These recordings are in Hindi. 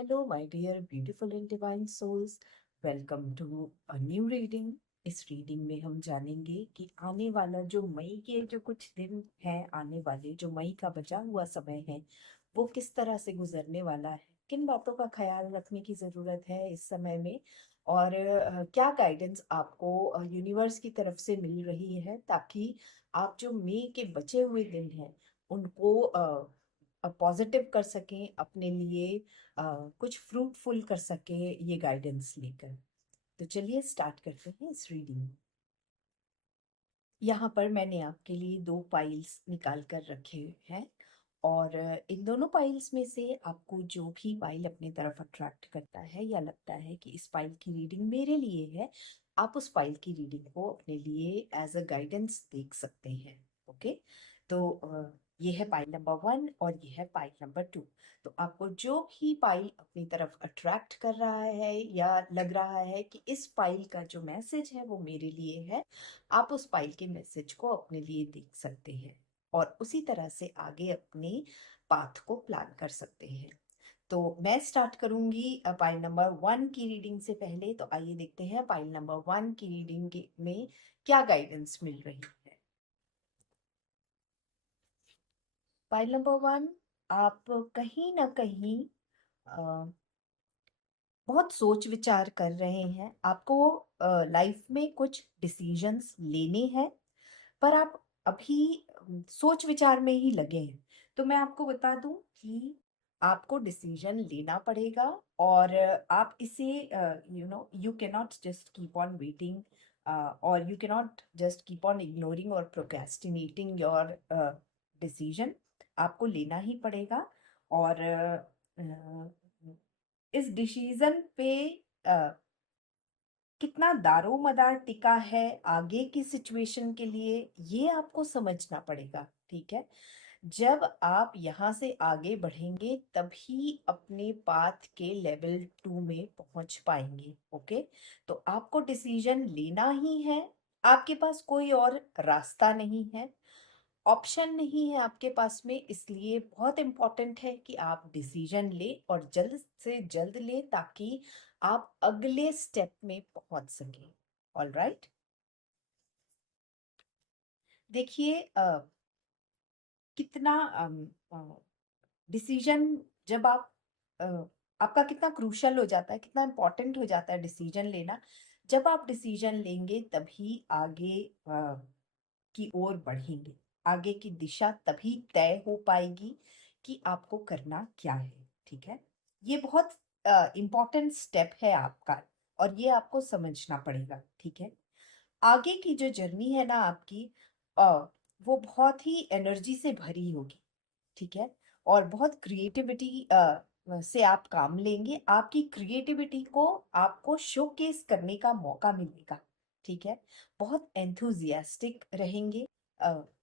Hello, my dear beautiful and divine souls. Welcome to a new reading. इस रीडिंग में हम जानेंगे कि आने वाला जो मई के जो कुछ दिन हैं, आने वाले जो मई का बचा हुआ समय है, वो किस तरह से गुजरने वाला है, किन बातों का ख्याल रखने की ज़रूरत है इस समय में, और क्या गाइडेंस आपको यूनिवर्स की तरफ से मिल रही है ताकि आप जो मई के बचे हुए दिन हैं उनको पॉजिटिव कर सकें, अपने लिए कुछ फ्रूटफुल कर सके ये गाइडेंस लेकर। तो चलिए स्टार्ट करते हैं इस रीडिंग। यहाँ पर मैंने आपके लिए दो पाइल्स निकाल कर रखे हैं और इन दोनों पाइल्स में से आपको जो भी पाइल अपनी तरफ अट्रैक्ट करता है या लगता है कि इस पाइल की रीडिंग मेरे लिए है, आप उस पाइल की रीडिंग को अपने लिए एज अ गाइडेंस देख सकते हैं। ओके, तो ये है पाइल नंबर 1 और ये है पाइल नंबर 2। तो आपको जो भी पाइल अपनी तरफ अट्रैक्ट कर रहा है या लग रहा है कि इस पाइल का जो मैसेज है वो मेरे लिए है, आप उस पाइल के मैसेज को अपने लिए देख सकते हैं और उसी तरह से आगे अपने पाथ को प्लान कर सकते हैं। तो मैं स्टार्ट करूंगी पाइल नंबर 1 की रीडिंग से पहले। तो आइए देखते हैं पाइल नंबर 1 की रीडिंग में क्या गाइडेंस मिल रही है। पाइल नंबर 1, आप कहीं ना कहीं बहुत सोच विचार कर रहे हैं। आपको लाइफ में कुछ डिसीजंस लेने हैं, पर आप अभी सोच विचार में ही लगे हैं। तो मैं आपको बता दूं कि आपको डिसीजन लेना पड़ेगा और आप इसे you can not just keep on waiting और you can not just keep on ignoring और प्रोक्रेस्टिनेटिंग योर डिसीजन। आपको लेना ही पड़ेगा और इस डिसीजन पे अ, कितना दारोमदार टिका है आगे की सिचुएशन के लिए, ये आपको समझना पड़ेगा। ठीक है, जब आप यहाँ से आगे बढ़ेंगे तभी अपने पाथ के लेवल 2 में पहुंच पाएंगे। ओके, तो आपको डिसीजन लेना ही है। आपके पास कोई और रास्ता नहीं है, ऑप्शन नहीं है आपके पास में, इसलिए बहुत इम्पोर्टेंट है कि आप डिसीजन ले और जल्द से जल्द ले ताकि आप अगले स्टेप में पहुंच सकें। ऑल राइट, देखिए कितना डिसीजन जब आप अ, आपका कितना क्रूशल हो जाता है, कितना इम्पोर्टेंट हो जाता है डिसीजन लेना। जब आप डिसीजन लेंगे तभी आगे की ओर बढ़ेंगे, आगे की दिशा तभी तय हो पाएगी कि आपको करना क्या है। ठीक है, ये बहुत इम्पोर्टेंट स्टेप है आपका और ये आपको समझना पड़ेगा। ठीक है, आगे की जो जर्नी है ना आपकी, अ, वो बहुत ही एनर्जी से भरी होगी। ठीक है, और बहुत क्रिएटिविटी से आप काम लेंगे, आपकी क्रिएटिविटी को आपको शोकेस करने का मौका मिलेगा। ठीक है, बहुत एंथुजियास्टिक रहेंगे,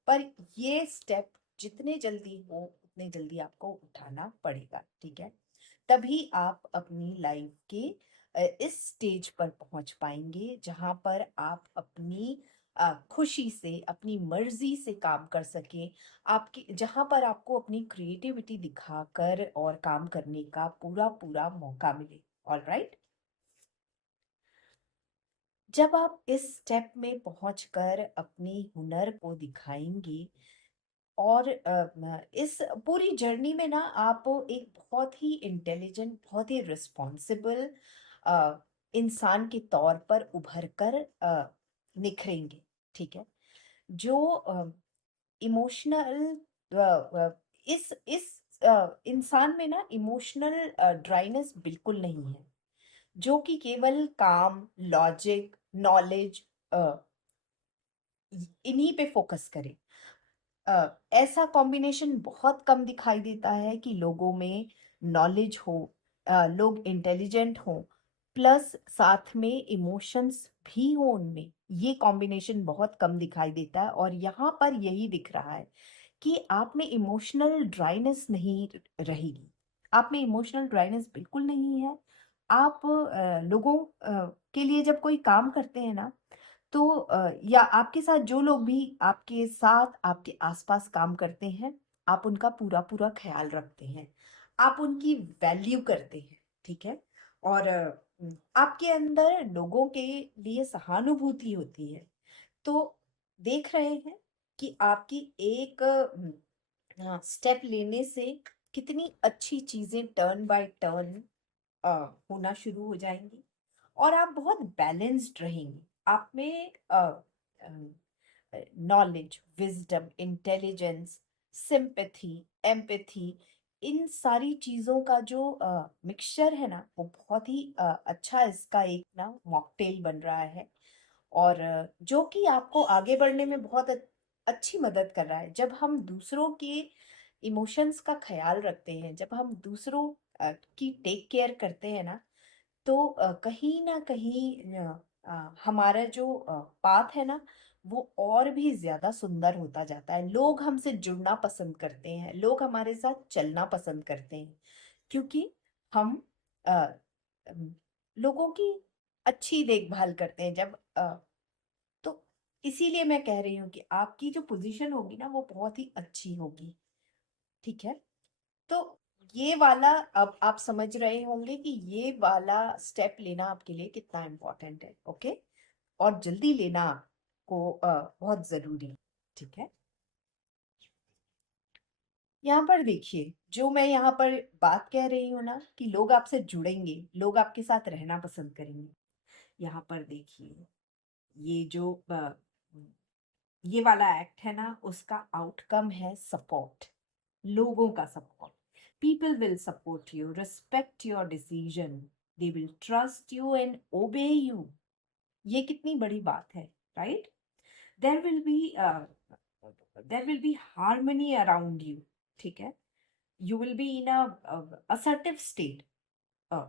पर ये स्टेप जितने जल्दी हो उतने जल्दी आपको उठाना पड़ेगा। ठीक है, तभी आप अपनी लाइफ के इस स्टेज पर पहुंच पाएंगे जहां पर आप अपनी खुशी से, अपनी मर्जी से काम कर सकें, आपकी जहां पर आपको अपनी क्रिएटिविटी दिखाकर और काम करने का पूरा पूरा मौका मिले। ऑल राइट, जब आप इस स्टेप में पहुंचकर अपनी हुनर को दिखाएंगे और इस पूरी जर्नी में ना आप एक बहुत ही इंटेलिजेंट, बहुत ही रिस्पॉन्सिबल इंसान के तौर पर उभर कर निखरेंगे। ठीक है, जो इमोशनल इस इंसान में ना इमोशनल ड्राइनेस बिल्कुल नहीं है, जो कि केवल काम, लॉजिक, नॉलेज इन्हीं पे फोकस करे। ऐसा कॉम्बिनेशन बहुत कम दिखाई देता है कि लोगों में नॉलेज हो, लोग इंटेलिजेंट हो प्लस साथ में इमोशंस भी हो उनमें। ये कॉम्बिनेशन बहुत कम दिखाई देता है और यहाँ पर यही दिख रहा है कि आप में इमोशनल ड्राइनेस नहीं रहेगी। आप में इमोशनल ड्राइनेस बिल्कुल नहीं है। आप लोगों के लिए जब कोई काम करते हैं ना, तो या आपके साथ जो लोग भी आपके साथ आपके आसपास काम करते हैं, आप उनका पूरा पूरा ख्याल रखते हैं, आप उनकी वैल्यू करते हैं। ठीक है? और आपके अंदर लोगों के लिए सहानुभूति होती है। तो देख रहे हैं कि आपकी एक स्टेप लेने से कितनी अच्छी चीज़ें टर्न बाय टर्न अ, होना शुरू हो जाएँगी और आप बहुत बैलेंस्ड रहेंगी। आप में knowledge, wisdom, intelligence, sympathy, empathy, इन सारी चीज़ों का जो मिक्सचर है ना, वो बहुत ही अच्छा इसका एक ना मॉकटेल बन रहा है। और जो कि आपको आगे बढ़ने में बहुत अच्छी मदद कर रहा है। जब हम दूसरों के इमोशंस का ख़्याल रखते हैं, जब हम दूसरों की टेक केयर करते हैं ना, तो कहीं न कहीं हमारा जो पाथ है ना, वो और भी ज़्यादा सुंदर होता जाता है। लोग हमसे जुड़ना पसंद करते हैं, लोग हमारे साथ चलना पसंद करते हैं, क्योंकि हम अ, अम, लोगों की अच्छी देखभाल करते हैं। जब तो इसीलिए मैं कह रही हूँ कि आपकी जो पोज़ीशन होगी ना, वो बहुत ही अच्छी होगी, ठीक है? तो ये वाला अब आप समझ रहे होंगे कि ये वाला स्टेप लेना आपके लिए कितना इम्पोर्टेंट है, ओके? और जल्दी लेना आपको बहुत ज़रूरी है, ठीक है? यहाँ पर देखिए, जो मैं यहाँ पर बात कह रही हूँ ना कि लोग आपसे जुड़ेंगे, लोग आपके साथ रहना पसंद करेंगे। यहाँ पर देखिए, ये जो ये वाला एक्ट है ना, उसका आउटकम है सपोर्ट, लोगों का support. People will support you, respect your decision, they will trust you and obey you. ये कितनी बड़ी बात है, right? There will be there will be harmony around you, ठीक है? You will be in a assertive state. uh,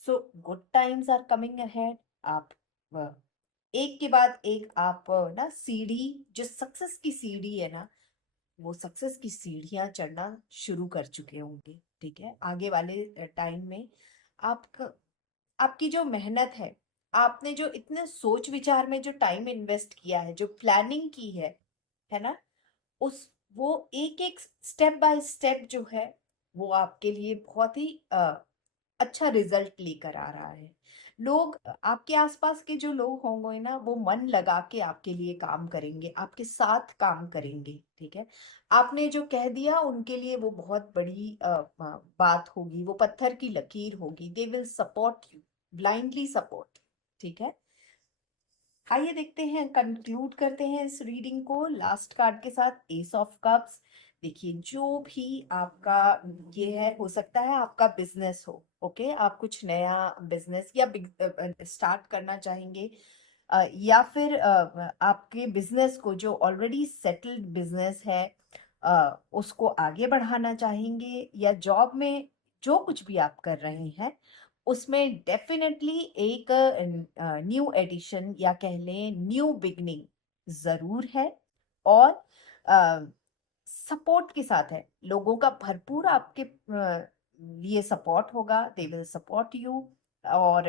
so good times are coming ahead. आप uh, एक के बाद एक आप ना सीढ़ी, जो सक्सेस की सीढ़ी है ना, वो सक्सेस की सीढ़ियां चढ़ना शुरू कर चुके होंगे, ठीक है? आगे वाले टाइम में आप आपकी जो मेहनत आपने जो इतने सोच विचार में जो टाइम इन्वेस्ट किया है, जो प्लानिंग की है ना, उस वो एक-एक स्टेप बाय स्टेप जो है, वो आपके लिए बहुत ही अच्छा रिजल्ट लेकर आ रहा है। लोग आपके आसपास के जो लोग होंगे ना, वो मन लगा के आपके लिए काम करेंगे, आपके साथ काम करेंगे, ठीक है? आपने जो कह दिया उनके लिए वो बहुत बड़ी बात होगी, वो पत्थर की लकीर होगी। They will support you, blindly support, ठीक है? आइए देखते हैं, कंक्लूड करते हैं इस रीडिंग को लास्ट कार्ड के साथ, एस ऑफ कप्स। देखिए, जो भी आपका ये है, हो सकता है आपका बिजनेस हो, ओके? आप कुछ नया बिजनेस या स्टार्ट करना चाहेंगे, या फिर आपके बिजनेस को, जो ऑलरेडी सेटल्ड बिजनेस है, उसको आगे बढ़ाना चाहेंगे, या जॉब में जो कुछ भी आप कर रहे हैं, उसमें डेफिनेटली एक न्यू एडिशन या कह लें न्यू बिगनिंग ज़रूर है। और सपोर्ट के साथ है, लोगों का भरपूर आपके लिए सपोर्ट होगा, दे विल सपोर्ट यू। और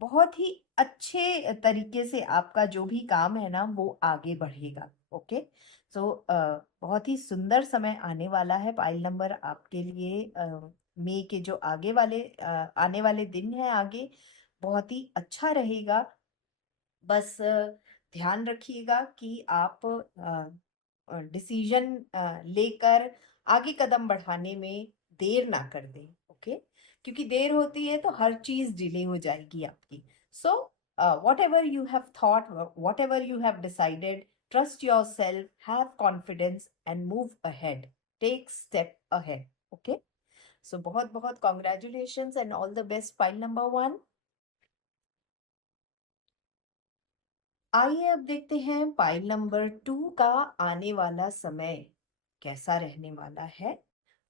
बहुत ही अच्छे तरीके से आपका जो भी काम है ना, वो आगे बढ़ेगा, ओके? सो बहुत ही सुंदर समय आने वाला है पाइल नंबर आपके लिए। मई के जो आने वाले दिन हैं आगे, बहुत ही अच्छा रहेगा। बस ध्यान रखिएगा कि आप डिसीजन लेकर आगे कदम बढ़ाने में देर ना कर दें, ओके? क्योंकि देर होती है तो हर चीज डिले हो जाएगी आपकी। So whatever you have thought, whatever you have decided, trust yourself, have confidence and move ahead, take step ahead, okay? So बहुत बहुत congratulations and all the best, pile number 1। आइए अब देखते हैं पाइल नंबर 2 का आने वाला समय कैसा रहने वाला है।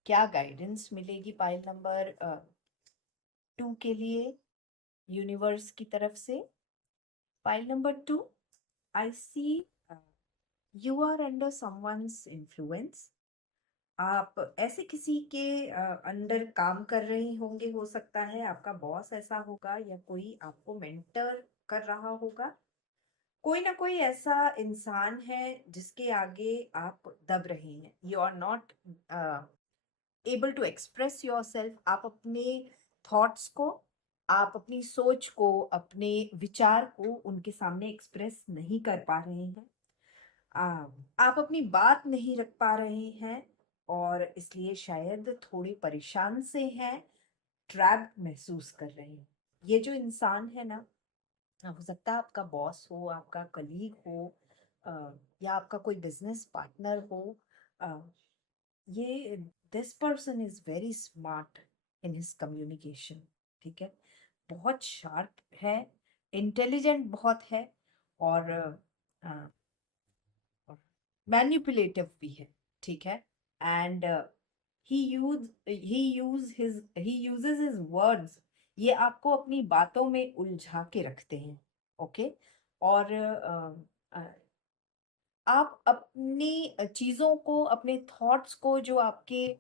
क्या गाइडेंस मिलेगी पाइल नंबर 2 के लिए यूनिवर्स की तरफ से? Pile number 2, I see you are under someone's influence. आप ऐसे किसी के अंडर काम कर रही होंगे, हो सकता है आपका बॉस ऐसा होगा, या कोई आपको मेंटर कर रहा होगा। कोई ना कोई ऐसा इंसान है जिसके आगे आप दब रहे हैं, you are not able to express yourself. आप अपने थॉट्स को, आप अपनी सोच को, अपने विचार को उनके सामने एक्सप्रेस नहीं कर पा रहे हैं। आ, आप अपनी बात नहीं रख पा रहे हैं और इसलिए शायद थोड़े परेशान से हैं, ट्रैप्ड महसूस कर रहे हैं। ये जो इंसान है ना, हो सकता है आपका बॉस हो, आपका कलीग हो, अ, या आपका कोई बिजनेस पार्टनर हो। अ, ये this person is very smart in his communication. ठीक है, बहुत शार्प है, इंटेलिजेंट बहुत है, और मैनिपुलेटिव भी है। ठीक है, and he uses his words. ये आपको अपनी बातों में उलझा के रखते हैं। ओके, और आप अपनी चीजों को, अपने थॉट्स को, जो आपके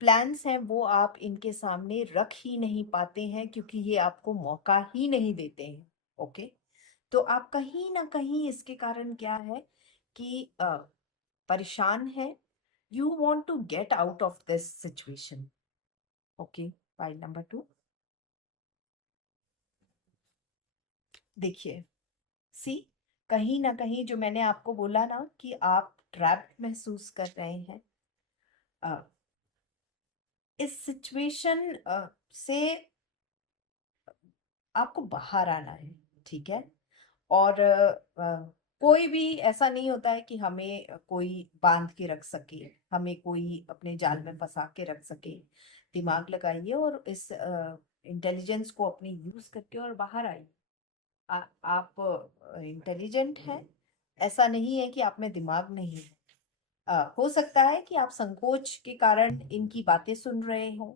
प्लान्स हैं, वो आप इनके सामने रख ही नहीं पाते हैं क्योंकि ये आपको मौका ही नहीं देते हैं। ओके, तो आप कहीं ना कहीं इसके कारण क्या है कि परेशान है। You want to get out of this situation. Okay, file number 2। देखिए, सी, कहीं ना कहीं जो मैंने आपको बोला ना कि आप ट्रैप्ड महसूस कर रहे हैं, अ, इस सिचुएशन से आपको बाहर आना है। ठीक है, और कोई भी ऐसा नहीं होता है कि हमें कोई बांध के रख सके, हमें कोई अपने जाल में फंसा के रख सके। दिमाग लगाइए और इस इंटेलिजेंस को अपनी यूज करके और बाहर आइए। आप इंटेलिजेंट हैं, ऐसा नहीं है कि आप में दिमाग नहीं है। हो सकता है कि आप संकोच के कारण इनकी बातें सुन रहे हो,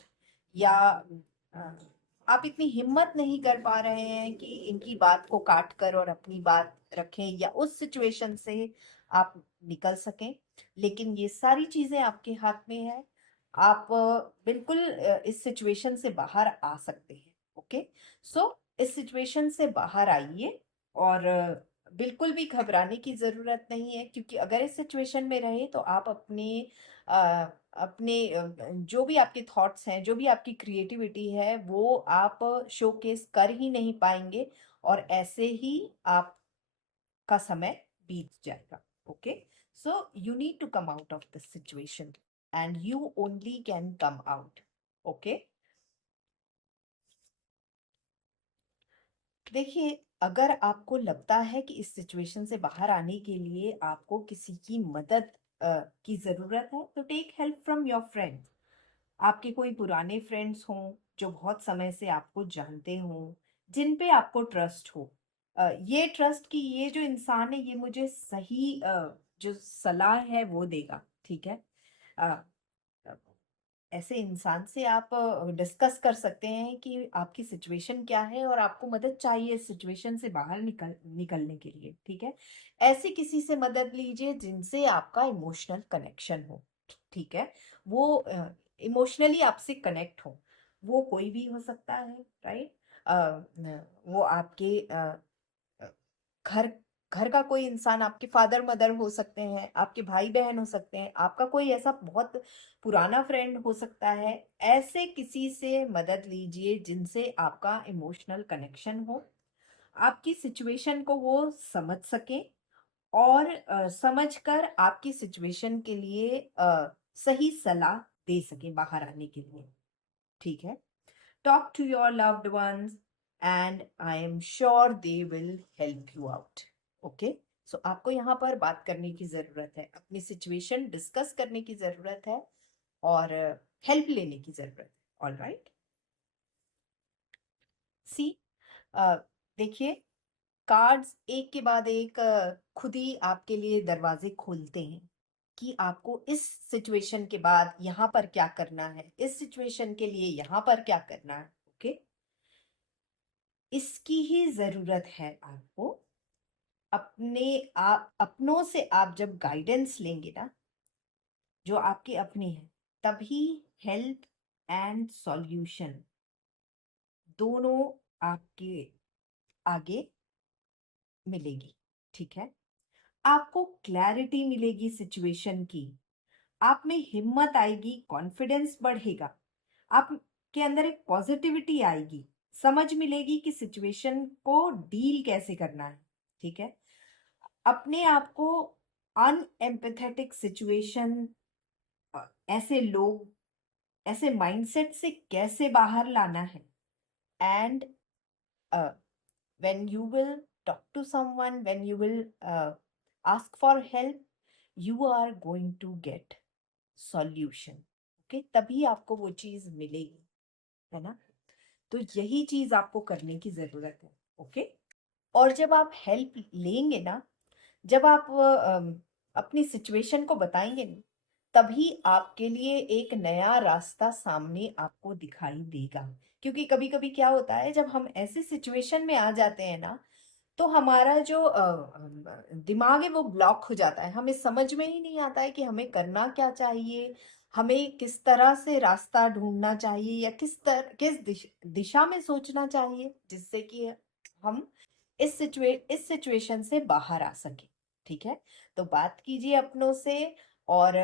या अ, आप इतनी हिम्मत नहीं कर पा रहे हैं कि इनकी बात को काट कर और अपनी बात रखें या उस सिचुएशन से आप निकल सकें। लेकिन ये सारी चीजें आपके हाथ में है। आप बिल्कुल इस सिचुएशन से बाहर आ सकते हैं। ओके, सो इस सिचुएशन से बाहर आइए, और बिल्कुल भी घबराने की जरूरत नहीं है, क्योंकि अगर इस सिचुएशन में रहे तो आप अपने जो भी आपके थॉट्स हैं, जो भी आपकी क्रिएटिविटी है, वो आप शोकेस कर ही नहीं पाएंगे, और ऐसे ही आपका समय बीत जाएगा। Okay, so you need to come out of this situation, and you only can come out. Okay, देखिए, अगर आपको लगता है कि इस सिचुएशन से बाहर आने के लिए आपको किसी की मदद की ज़रूरत है, तो take help from your friends. आपके कोई पुराने फ्रेंड्स हों जो बहुत समय से आपको जानते हों, जिन पे आपको ट्रस्ट हो। ये ट्रस्ट कि ये जो इंसान है, ये मुझे सही जो सलाह है वो देगा। ठीक है, अ, ऐसे इंसान से आप डिस्कस कर सकते हैं कि आपकी सिचुएशन क्या है और आपको मदद चाहिए इस सिचुएशन से बाहर निकलने के लिए। ठीक है, ऐसे किसी से मदद लीजिए जिनसे आपका इमोशनल कनेक्शन हो। ठीक है, वो इमोशनली आपसे कनेक्ट हो। वो कोई भी हो सकता है, राइट। वो आपके घर घर का कोई इंसान, आपके फादर मदर हो सकते हैं, आपके भाई बहन हो सकते हैं, आपका कोई ऐसा बहुत पुराना फ्रेंड हो सकता है। ऐसे किसी से मदद लीजिए जिनसे आपका इमोशनल कनेक्शन हो, आपकी सिचुएशन को वो समझ सके, और समझकर आपकी सिचुएशन के लिए सही सलाह दे सके बाहर आने के लिए। ठीक है, talk to your loved ones, and I am sure they will help you out. Okay, so आपको यहाँ पर बात करने की जरूरत है, अपनी सिचुएशन डिस्कस करने की जरूरत है, और हेल्प लेने की जरूरत है। ऑल राइट, सी, देखिए, कार्ड्स एक के बाद एक खुद ही आपके लिए दरवाजे खोलते हैं कि आपको इस सिचुएशन के बाद यहाँ पर क्या करना है, इस सिचुएशन के लिए यहाँ पर क्या करना है। ओके, इसकी ही जरूरत है आपको। अपने आप अपनों से आप जब गाइडेंस लेंगे ना, जो आपके अपने हैं, तभी हेल्प एंड सॉल्यूशन दोनों आपके आगे मिलेगी। ठीक है, आपको क्लैरिटी मिलेगी सिचुएशन की, आप में हिम्मत आएगी, कॉन्फिडेंस बढ़ेगा। आप के अंदर एक पॉजिटिविटी आएगी, समझ मिलेगी कि सिचुएशन को डील कैसे करना है। ठीक है, अपने आप को अनएम्पैथेटिक सिचुएशन, ऐसे लोग, ऐसे माइंडसेट से कैसे बाहर लाना है। And when you will talk to someone, when you will ask for help, you are going to get solution. Okay, तभी आपको वो चीज मिलेगी, है ना। तो यही चीज आपको करने की जरूरत है। ओके, और जब आप हेल्प लेंगे ना, जब आप अपनी सिचुएशन को बताएंगे ना, तभी आपके लिए एक नया रास्ता सामने आपको दिखाई देगा। क्योंकि कभी कभी क्या होता है, जब हम ऐसी सिचुएशन में आ जाते हैं ना, तो हमारा जो दिमाग है वो ब्लॉक हो जाता है, हमें समझ में ही नहीं आता है कि हमें करना क्या चाहिए, हमें किस तरह से रास्ता ढूंढना चाहिए, या किस दिशा में सोचना चाहिए, जिससे कि हम इस सिचुएशन से बाहर आ सके। ठीक है, तो बात कीजिए अपनों से, और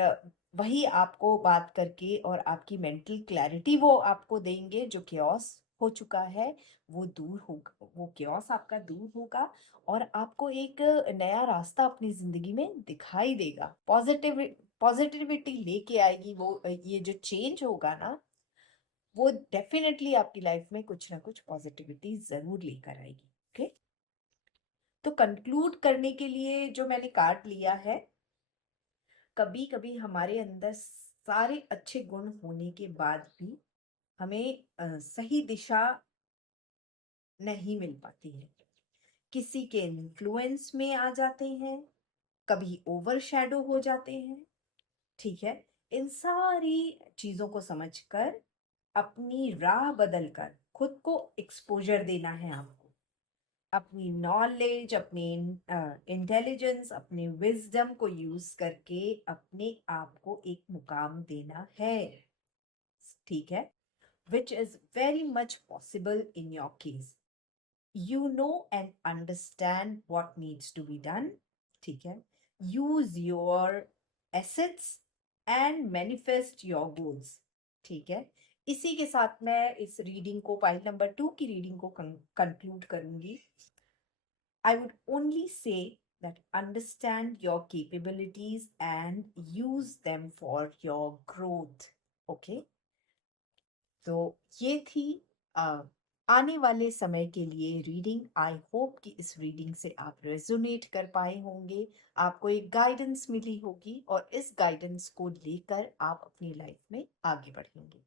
वही आपको बात करके और आपकी मेंटल क्लैरिटी वो आपको देंगे, जो क्योस हो चुका है वो दूर होगा, वो क्योस आपका दूर होगा, और आपको एक नया रास्ता अपनी जिंदगी में दिखाई देगा, पॉजिटिविटी लेके आएगी। वो ये जो चेंज होगा ना, वो डेफिनेटली आपकी लाइफ में कुछ ना कुछ पॉजिटिविटी जरूर लेकर आएगी। ओके, तो कंक्लूड करने के लिए जो मैंने कार्ड लिया है, कभी कभी हमारे अंदर सारे अच्छे गुण होने के बाद भी हमें सही दिशा नहीं मिल पाती है, किसी के इन्फ्लुएंस में आ जाते हैं, कभी ओवर शैडो हो जाते हैं। ठीक है, इन सारी चीजों को समझकर अपनी राह बदलकर खुद को एक्सपोजर देना है आपको, अपनी नॉलेज, अपनी इंटेलिजेंस, अपनी विजडम को यूज करके अपने आप को एक मुकाम देना है। ठीक है, which is very much possible in your case. You know and understand what needs to be done. ठीक है, use your assets and manifest your goals. ठीक है, इसी के साथ मैं इस रीडिंग को, पाइल नंबर 2 की रीडिंग को कंक्लूड करूंगी। I would only say that understand your capabilities and use them for your growth. Okay, तो ये थी आने वाले समय के लिए रीडिंग। आई होप कि इस रीडिंग से आप रेजोनेट कर पाए होंगे, आपको एक गाइडेंस मिली होगी, और इस गाइडेंस को लेकर आप अपनी लाइफ में आगे बढ़ेंगे।